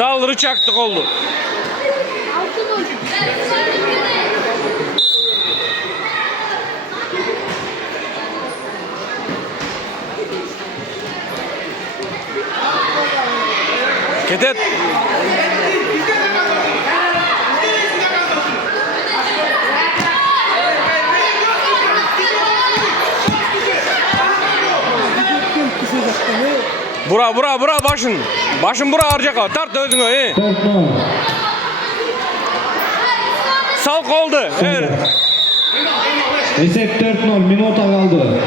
Saldırı çaktık oldu. Ketet. Bura başın. Başın bura harcak o. Tart özüne. Sal oldu. Evet. Esep 4-0 minuta kaldı.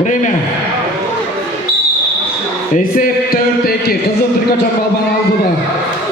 Время. Esep 4-2. Kızıl Triko Çakal bana aldı da.